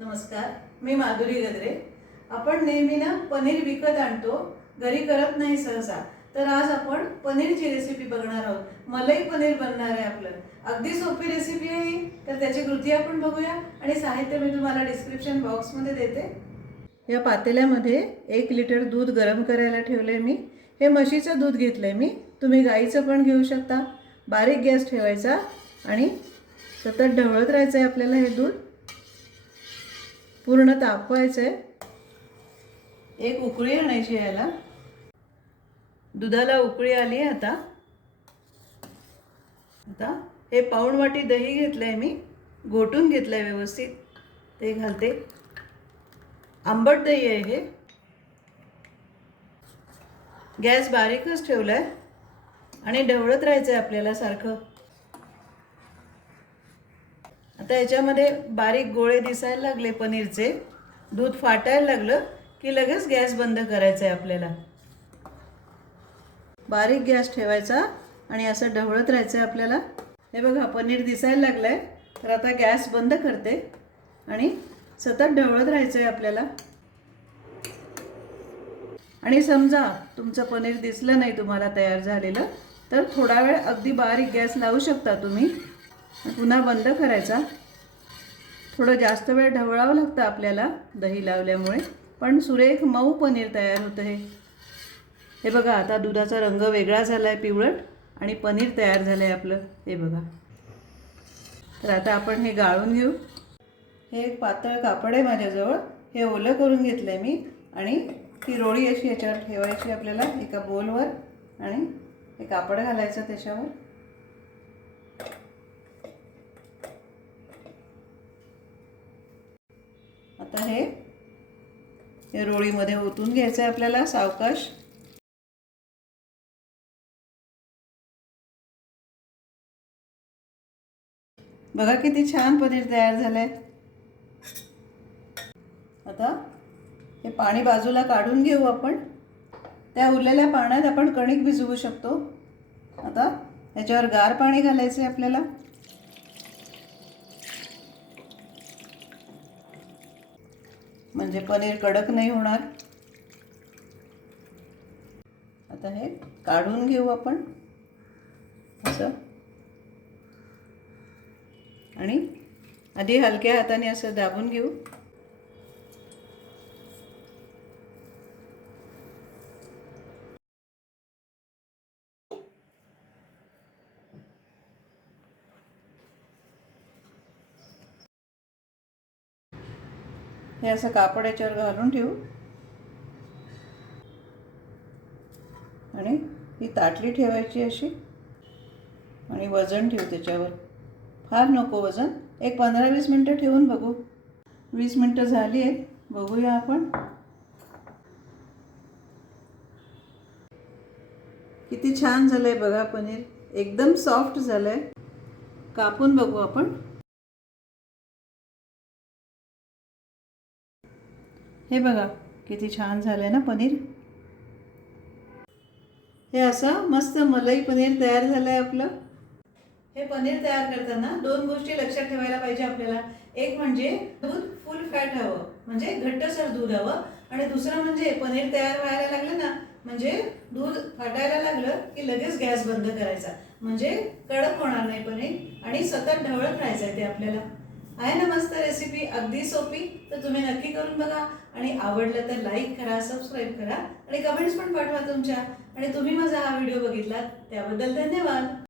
नमस्कार मी माधुरी गद्रे. आपण नेहमी ना पनीर विकत आणतो घरी करत नाही सहसा. तर आज आपण पनीरची रेसिपी बघणार आहोत. मलाई पनीर बनणार आहे आपलं. अगदी सोपी रेसिपी आहे ही. तर त्याची कृती आपण बघूया आणि साहित्य मी तुम्हाला डिस्क्रिप्शन बॉक्समध्ये देते. या पातेल्यामध्ये एक लिटर दूध गरम करायला ठेवलं आहे मी. हे म्हशीचं दूध घेतलं आहे मी. तुम्ही गाईचं पण घेऊ शकता. बारीक गॅस ठेवायचा आणि सतत ढवळत राहायचं आहे आपल्याला हे दूध. पूर्ण तापवायचं आहे एक उकळी आणायची याला. दुधाला उकळी आली आहे आता. आता हे पाऊण वाटी दही घेतलं आहे मी. घोटून घेतलं आहे व्यवस्थित. ते घालते. आंबट दही आहे हे. गॅस बारीकच ठेवला आहे आणि ढवळत राहायचं आहे आपल्याला सारखं. आता याच्यामध्ये बारीक गोळे दिसायला लागले पनीरचे. दूध फाटायला लागलं की लगेच गॅस बंद करायचा आहे आपल्याला. बारीक गॅस ठेवायचा आणि असं ढवळत राहायचं आहे आपल्याला. हे बघा पनीर दिसायला लागलं आहे तर आता गॅस बंद करते आणि सतत ढवळत राहायचं आहे आपल्याला. आणि समजा तुमचं पनीर दिसलं नाही तुम्हाला तयार झालेलं तर थोडा वेळ अगदी बारीक गॅस लावू शकता तुम्ही. पुन्हा बंद करायचा. थोडं जास्त वेळ ढवळावं लागतं आपल्याला दही लावल्यामुळे. पण सुरेख मऊ पनीर तयार होतं हे. हे बघा आता दुधाचा रंग वेगळा झाला आहे पिवळट आणि पनीर तयार झालं आहे आपलं. हे बघा. तर आता आपण हे गाळून घेऊ. हे एक पातळ कापड आहे माझ्याजवळ. हे ओलं करून घेतलं आहे मी आणि ती रोळी अशी याच्यावर ठेवायची आपल्याला एका बोलवर आणि हे कापड घालायचं त्याच्यावर. आता हे या रोळीमध्ये ओतून घ्यायचं आहे आपल्याला सावकाश. बघा किती छान पनीर तयार झालंय. आता हे पाणी बाजूला काढून घेऊ आपण. त्या उरलेल्या पाण्यात आपण कणिक भिजवू शकतो. आता ह्याच्यावर गार पाणी घालायचं आहे आपल्याला. म्हणजे पनीर कडक नाही होणार. आता हे काढून घेऊ आपण. असं. आणि आधी हलक्या हाताने असं दाबून घेऊ. हे असं कापड याच्यावर घालून ठेवू. आणि ही ताटली ठेवायची अशी. आणि वजन ठेवू त्याच्यावर. फार नको वजन. एक पंधरा वीस मिनटं ठेवून बघू. वीस मिनटं झाली आहेत. बघूया आपण. किती छान झालं आहे बघा पनीर. एकदम सॉफ्ट झालं आहे कापून बघू आपण. हे बघा किती छान झालंय ना पनीर? हे असं मस्त मलाई पनीर तयार झालंय आपलं. हे पनीर तयार करताना दोन गोष्टी लक्षात ठेवायला पाहिजे आपल्याला. एक म्हणजे दूध फुल फॅट हवं. म्हणजे घट्टसर दूध हवं. आणि दुसरं म्हणजे पनीर तयार व्हायला लागलं ना म्हणजे दूध फाटायला लागलं की लगेच गॅस बंद करायचा. म्हणजे कडक होणार नाही पनीर आणि सतत ढवळत राहायचं ते आपल्याला. आहे ना मस्त रेसिपी अगदी सोपी तर तुम्ही नक्की करून बघा. आणि आवडलं तर लाईक करा सबस्क्राईब करा. आणि कमेंट्स पण पाठवा तुमच्या. आणि तुम्ही माझा हा व्हिडिओ बघितलात त्याबद्दल धन्यवाद.